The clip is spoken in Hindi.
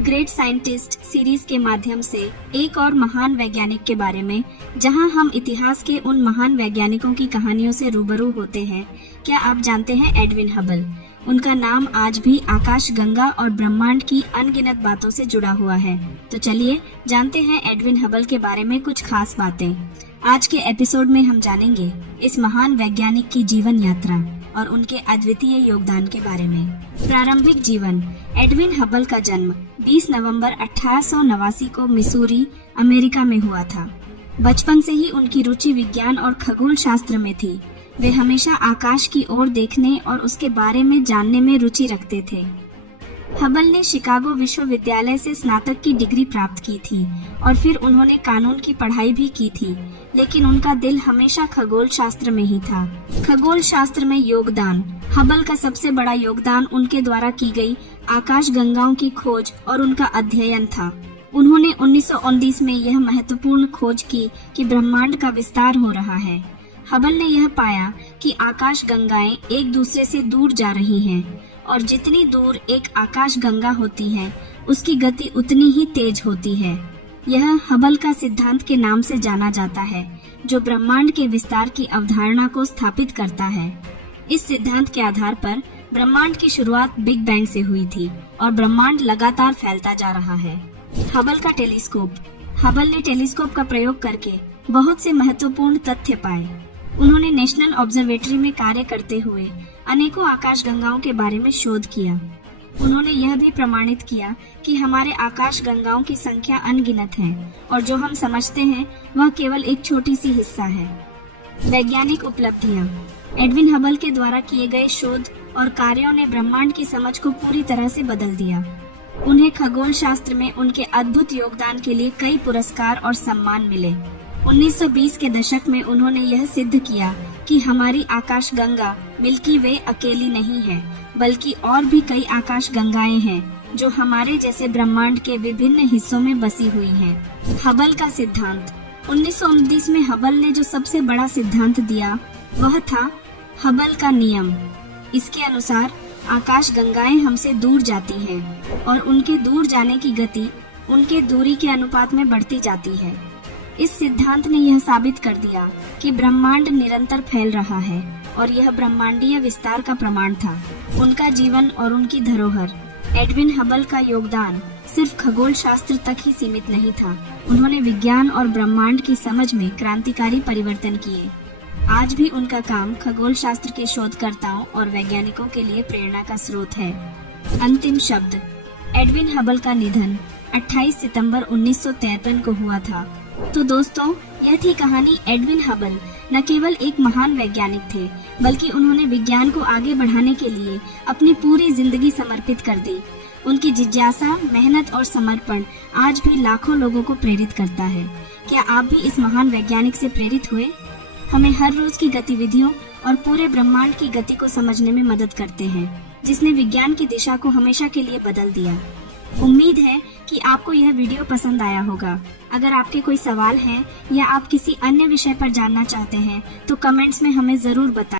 ग्रेट साइंटिस्ट सीरीज के माध्यम से एक और महान वैज्ञानिक के बारे में, जहां हम इतिहास के उन महान वैज्ञानिकों की कहानियों से रूबरू होते हैं। क्या आप जानते हैं एडविन हबल? उनका नाम आज भी आकाश गंगा और ब्रह्मांड की अनगिनत बातों से जुड़ा हुआ है। तो चलिए जानते हैं एडविन हबल के बारे में कुछ खास बातें। आज के एपिसोड में हम जानेंगे इस महान वैज्ञानिक की जीवन यात्रा और उनके अद्वितीय योगदान के बारे में। प्रारंभिक जीवन। एडविन हबल का जन्म 20 नवंबर 1889 को मिसूरी, अमेरिका में हुआ था। बचपन से ही उनकी रुचि विज्ञान और खगोल शास्त्र में थी। वे हमेशा आकाश की ओर देखने और उसके बारे में जानने में रुचि रखते थे। हबल ने शिकागो विश्वविद्यालय से स्नातक की डिग्री प्राप्त की थी और फिर उन्होंने कानून की पढ़ाई भी की थी, लेकिन उनका दिल हमेशा खगोल शास्त्र में ही था। खगोल शास्त्र में योगदान। हबल का सबसे बड़ा योगदान उनके द्वारा की गई आकाश गंगाओं की खोज और उनका अध्ययन था। उन्होंने 1919 में यह महत्वपूर्ण खोज की कि ब्रह्मांड का विस्तार हो रहा है। हबल ने यह पाया कि आकाश गंगाएं एक दूसरे से दूर जा रही हैं और जितनी दूर एक आकाश गंगा होती है, उसकी गति उतनी ही तेज होती है। यह हबल का सिद्धांत के नाम से जाना जाता है, जो ब्रह्मांड के विस्तार की अवधारणा को स्थापित करता है। इस सिद्धांत के आधार पर ब्रह्मांड की शुरुआत बिग बैंग से हुई थी और ब्रह्मांड लगातार फैलता जा रहा है। हबल का टेलीस्कोप। हबल ने टेलीस्कोप का प्रयोग करके बहुत से महत्वपूर्ण तथ्य पाए। उन्होंने नेशनल ऑब्जर्वेटरी में कार्य करते हुए अनेकों आकाश गंगाओं के बारे में शोध किया। उन्होंने यह भी प्रमाणित किया कि हमारे आकाश गंगाओं की संख्या अनगिनत है और जो हम समझते हैं वह केवल एक छोटी सी हिस्सा है। वैज्ञानिक उपलब्धियां। एडविन हबल के द्वारा किए गए शोध और कार्यों ने ब्रह्मांड की समझ को पूरी तरह से बदल दिया। उन्हें खगोल शास्त्र में उनके अद्भुत योगदान के लिए कई पुरस्कार और सम्मान मिले। 1920 के दशक में उन्होंने यह सिद्ध किया कि हमारी आकाश गंगा मिल्की वे अकेली नहीं है, बल्कि और भी कई आकाश गंगाएं हैं जो हमारे जैसे ब्रह्मांड के विभिन्न हिस्सों में बसी हुई हैं। हबल का सिद्धांत। 1929 में हबल ने जो सबसे बड़ा सिद्धांत दिया वह था हबल का नियम। इसके अनुसार आकाश गंगाएं हमसे दूर जाती हैं और उनके दूर जाने की गति उनके दूरी के अनुपात में बढ़ती जाती है। इस सिद्धांत ने यह साबित कर दिया कि ब्रह्मांड निरंतर फैल रहा है और यह ब्रह्मांडीय विस्तार का प्रमाण था। उनका जीवन और उनकी धरोहर। एडविन हबल का योगदान सिर्फ खगोल शास्त्र तक ही सीमित नहीं था। उन्होंने विज्ञान और ब्रह्मांड की समझ में क्रांतिकारी परिवर्तन किए। आज भी उनका काम खगोल शास्त्र के शोधकर्ताओं और वैज्ञानिकों के लिए प्रेरणा का स्रोत है। अंतिम शब्द। एडविन हबल का निधन 28 सितंबर 1953 को हुआ था। तो दोस्तों, यह थी कहानी एडविन हबल। न केवल एक महान वैज्ञानिक थे, बल्कि उन्होंने विज्ञान को आगे बढ़ाने के लिए अपनी पूरी जिंदगी समर्पित कर दी। उनकी जिज्ञासा, मेहनत और समर्पण आज भी लाखों लोगों को प्रेरित करता है। क्या आप भी इस महान वैज्ञानिक से प्रेरित हुए? हमें हर रोज की गतिविधियों और पूरे ब्रह्मांड की गति को समझने में मदद करते हैं, जिसने विज्ञान की दिशा को हमेशा के लिए बदल दिया। उम्मीद है कि आपको यह वीडियो पसंद आया होगा। अगर आपके कोई सवाल हैं या आप किसी अन्य विषय पर जानना चाहते हैं तो कमेंट्स में हमें जरूर बताएं।